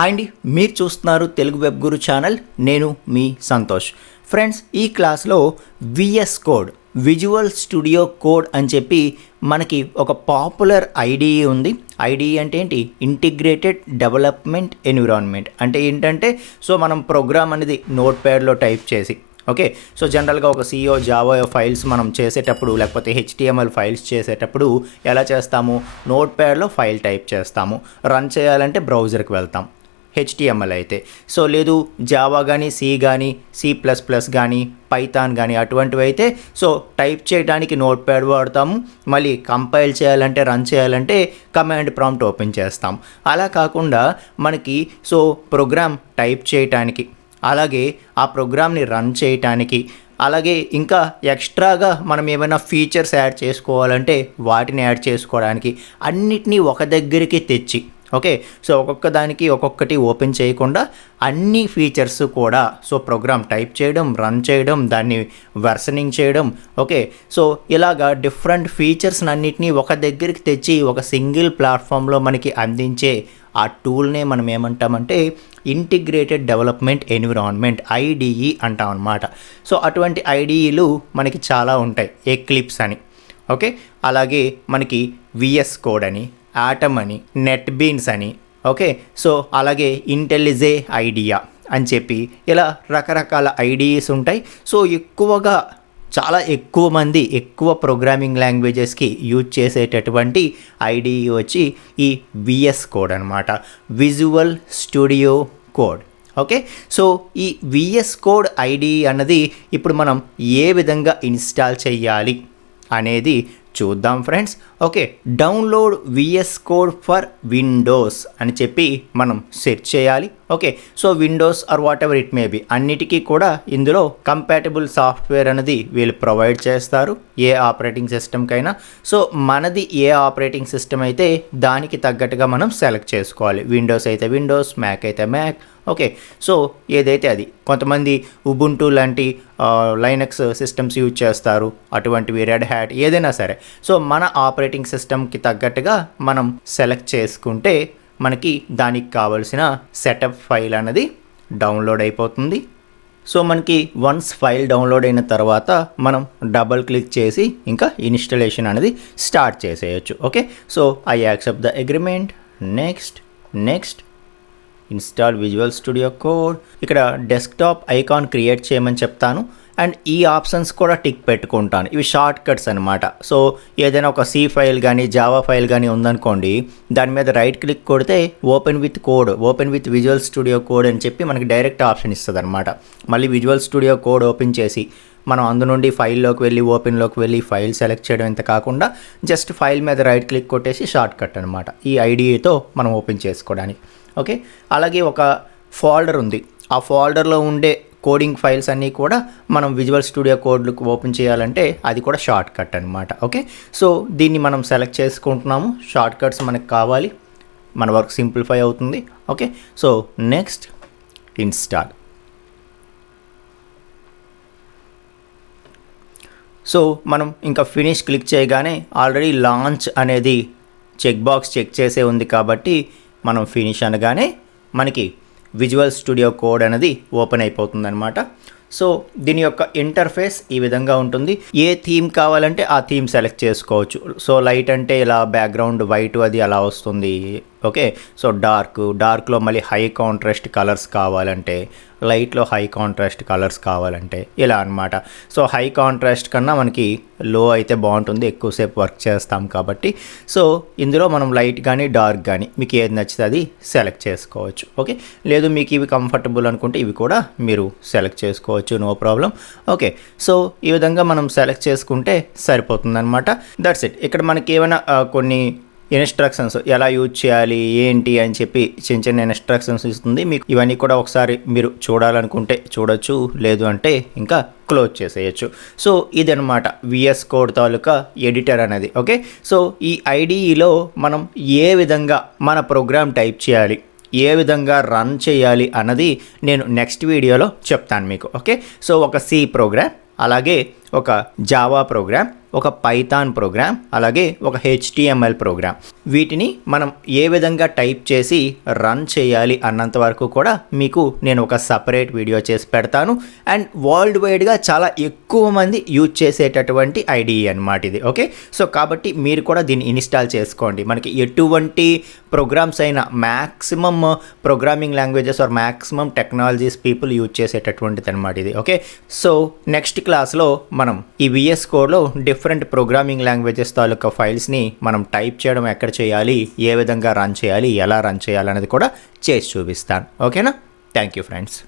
Hi అండి, మీరు చూస్తున్నారు తెలుగు వెబ్ గురు ఛానల్. నేను మీ సంతోష్. ఫ్రెండ్స్, ఈ క్లాస్లో VS code, visual studio code అని చెప్పి మనకి ఒక పాపులర్ ఐడిఈ ఉంది. ఐడిఈ అంటే ఏంటి? Integrated development environment. అంటే ఏంటంటే మనం ప్రోగ్రామ్ అనేది నోట్ ప్యాడ్లో టైప్ చేసి, ఓకే, జనరల్గా ఒక సిఓ జావా ఫైల్స్ మనం చేసేటప్పుడు, లేకపోతే హెచ్టిఎంఎల్ ఫైల్స్ చేసేటప్పుడు ఎలా చేస్తాము? నోట్ ప్యాడ్లో ఫైల్ టైప్ చేస్తాము. రన్ చేయాలంటే బ్రౌజర్కి వెళ్తాం హెచ్టిఎంఎల్ అయితే. లేదు జావా కానీ, సి++ కానీ, పైథాన్ కానీ అటువంటివి అయితే టైప్ చేయడానికి నోట్ ప్యాడ్ వాడతాము. మళ్ళీ కంపైల్ చేయాలంటే, రన్ చేయాలంటే కమాండ్ ప్రాంప్ట్ ఓపెన్ చేస్తాం. అలా కాకుండా మనకి ప్రోగ్రామ్ టైప్ చేయటానికి, అలాగే ఆ ప్రోగ్రామ్ని రన్ చేయటానికి, అలాగే ఇంకా ఎక్స్ట్రాగా మనం ఏమైనా ఫీచర్స్ యాడ్ చేసుకోవాలంటే వాటిని యాడ్ చేసుకోవడానికి అన్నిటినీ ఒక దగ్గరికి తెచ్చి, ఓకే, ఒక్కొక్క దానికి ఒక్కొక్కటి ఓపెన్ చేయకుండా అన్ని ఫీచర్స్ కూడా ప్రోగ్రామ్ టైప్ చేయడం, రన్ చేయడం, దాన్ని వర్షనింగ్ చేయడం, ఓకే, ఇలాగా డిఫరెంట్ ఫీచర్స్ అన్నిటినీ ఒక దగ్గరికి తెచ్చి ఒక సింగిల్ ప్లాట్ఫామ్లో మనకి అందించే ఆ టూల్నే మనం ఏమంటామంటే ఇంటిగ్రేటెడ్ డెవలప్మెంట్ ఎన్విరాన్మెంట్, ఐడిఈ అంటాం అన్నమాట. అటువంటి ఐడిఈలు మనకి చాలా ఉంటాయి. ఎక్లిప్స్ అని, ఓకే, అలాగే మనకి విఎస్ కోడ్ అని, ఆటమ్ అని, నెట్ బీన్స్ అని, ఓకే, అలాగే ఇంటెలిజే ఐడియా అని చెప్పి ఇలా రకరకాల ఐడిఈస్ ఉంటాయి. ఎక్కువగా చాలా ఎక్కువ మంది ఎక్కువ ప్రోగ్రామింగ్ లాంగ్వేజెస్కి యూజ్ చేసేటటువంటి ఐడిఈ వచ్చి ఈ విఎస్ కోడ్ అనమాట, విజువల్ స్టూడియో కోడ్. ఓకే, ఈ విఎస్ కోడ్ ఐడిఈ అన్నది ఇప్పుడు మనం ఏ విధంగా ఇన్స్టాల్ చేయాలి అనేది చూద్దాం friends. Okay, download VS code for windows అని చెప్పి మనం సెర్చ్ చేయాలి. Okay, windows or whatever it may be, అన్నిటికీ కూడా ఇందులో కంపాటబుల్ సాఫ్ట్వేర్ అనేది వీళ్ళు ప్రొవైడ్ చేస్తారు ఏ ఆపరేటింగ్ సిస్టమ్కైనా. మనది ఏ ఆపరేటింగ్ సిస్టమ్ అయితే దానికి తగ్గట్టుగా మనం సెలెక్ట్ చేసుకోవాలి. విండోస్ అయితే విండోస్, మ్యాక్ అయితే మ్యాక్, ఓకే, ఏదైతే అది. కొంతమంది ఉబుంటూ లాంటి లైనక్స్ సిస్టమ్స్ యూజ్ చేస్తారు, అటువంటివి రెడ్ హ్యాట్, ఏదైనా సరే. మన ఆపరేటింగ్ సిస్టమ్కి తగ్గట్టుగా మనం సెలెక్ట్ చేసుకుంటే మనకి దానికి కావలసిన సెటప్ ఫైల్ అనేది డౌన్లోడ్ అయిపోతుంది. మనకి వన్స్ ఫైల్ డౌన్లోడ్ అయిన తర్వాత మనం డబల్ క్లిక్ చేసి ఇంకా ఇన్స్టాలేషన్ అనేది స్టార్ట్ చేసేయచ్చు. Okay, I accept the agreement, next install visual studio code. ఇక్కడ డెస్క్టాప్ ఐకాన్ క్రియేట్ చేయమని చెప్తాను అండ్ ఈ ఆప్షన్స్ కూడా టిక్ పెట్టుకుంటాను. ఇవి షార్ట్ కట్స్ అనమాట. ఏదైనా ఒక సి ఫైల్ కానీ, జావా ఫైల్ కానీ ఉందనుకోండి, దాని మీద రైట్ క్లిక్ కొడితే open with visual studio code అని చెప్పి మనకి డైరెక్ట్ ఆప్షన్ ఇస్తుంది అనమాట. మళ్ళీ విజువల్ స్టూడియో కోడ్ ఓపెన్ చేసి మనం అందు నుండి ఫైల్లోకి వెళ్ళి, ఓపెన్లోకి వెళ్ళి ఫైల్ సెలెక్ట్ చేయడం ఇంత కాకుండా జస్ట్ ఫైల్ మీద రైట్ క్లిక్ కొట్టేసి షార్ట్ కట్ అనమాట ఈ ఐడియాతో మనం ఓపెన్ చేసుకోవడానికి. ఓకే, అలాగే ఒక ఫోల్డర్ ఉంది. ఆ ఫోల్డర్లో ఉండే కోడింగ్ ఫైల్స్ అన్నీ కూడా మనం విజువల్ స్టూడియో కోడ్లకు ఓపెన్ చేయాలంటే అది కూడా షార్ట్ కట్ అనమాట. ఓకే, దీన్ని మనం సెలెక్ట్ చేసుకుంటున్నాము. షార్ట్ కట్స్ మనకు కావాలి, మన వర్క్ సింప్లిఫై అవుతుంది. Okay, next install. మనం ఇంకా ఫినిష్ క్లిక్ చేయగానే ఆల్రెడీ లాంచ్ అనేది చెక్ బాక్స్ చెక్ చేసే ఉంది కాబట్టి మనం ఫినిష్ అనగానే మనకి విజువల్ స్టూడియో కోడ్ అనేది ఓపెన్ అయిపోతుంది అనమాట. దీని యొక్క ఇంటర్ఫేస్ ఈ విధంగా ఉంటుంది. ఏ థీమ్ కావాలంటే ఆ థీమ్ సెలెక్ట్ చేసుకోవచ్చు. లైట్ అంటే ఇలా బ్యాక్గ్రౌండ్ వైట్ అది అలా వస్తుంది. ఓకే, డార్క్లో మళ్ళీ హై కాంట్రాస్ట్ కలర్స్ కావాలంటే, లైట్లో హై కాంట్రాస్ట్ కలర్స్ కావాలంటే ఇలా అనమాట. హై కాంట్రాస్ట్ కన్నా మనకి లో అయితే బాగుంటుంది, ఎక్కువసేపు వర్క్ చేస్తాం కాబట్టి. ఇందులో మనం లైట్ కానీ డార్క్ కానీ మీకు ఏది నచ్చితే అది సెలెక్ట్ చేసుకోవచ్చు. ఓకే, లేదు మీకు ఇవి కంఫర్టబుల్ అనుకుంటే ఇవి కూడా మీరు సెలెక్ట్ చేసుకోవచ్చు, నో ప్రాబ్లం. ఓకే, ఈ విధంగా మనం సెలెక్ట్ చేసుకుంటే సరిపోతుందన్నమాట. That's it. ఇక్కడ మనకి ఏమైనా కొన్ని ఇన్స్ట్రక్షన్స్ ఎలా యూజ్ చేయాలి ఏంటి అని చెప్పి చిన్న ఇన్స్ట్రక్షన్స్ ఇస్తుంది. మీకు ఇవన్నీ కూడా ఒకసారి మీరు చూడాలనుకుంటే చూడొచ్చు, లేదు అంటే ఇంకా క్లోజ్ చేసేయచ్చు. ఇదనమాట విఎస్ కోడ్ తాలూకా ఎడిటర్ అనేది. ఓకే, ఈ ఐడిఈలో మనం ఏ విధంగా మన ప్రోగ్రామ్ టైప్ చేయాలి, ఏ విధంగా రన్ చేయాలి అన్నది నేను నెక్స్ట్ వీడియోలో చెప్తాను మీకు. ఓకే, ఒక సి ప్రోగ్రామ్, అలాగే ఒక జావా ప్రోగ్రామ్, ఒక పైథాన్ ప్రోగ్రామ్, అలాగే ఒక HTML ప్రోగ్రామ్. వీటిని మనం ఏ విధంగా టైప్ చేసి రన్ చేయాలి అన్నంత వరకు కూడా మీకు నేను ఒక సపరేట్ వీడియో చేసి పెడతాను. అండ్ వరల్డ్ వైడ్గా చాలా ఎక్కువ మంది యూజ్ చేసేటటువంటి IDE అన్నమాట ఇది. ఓకే, సో కాబట్టి మీరు కూడా దీన్ని ఇన్స్టాల్ చేసుకోండి. మనకి ఎటువంటి ప్రోగ్రామ్స్ అయినా maximum programming languages or maximum technologies people use చేసేటటువంటిది అనమాట ఇది. ఓకే, సో నెక్స్ట్ క్లాస్లో మనం ఈ VS కోడ్లో డిఫరెంట్ ప్రోగ్రామింగ్ లాంగ్వేజెస్ తాలూకా ఫైల్స్ని మనం టైప్ చేయడం ఎక్కడ చేయాలి, ఏ విధంగా రన్ చేయాలి, ఎలా రన్ చేయాలి అనేది కూడా చేసి చూపిస్తాను. ఓకేనా? Thank you friends.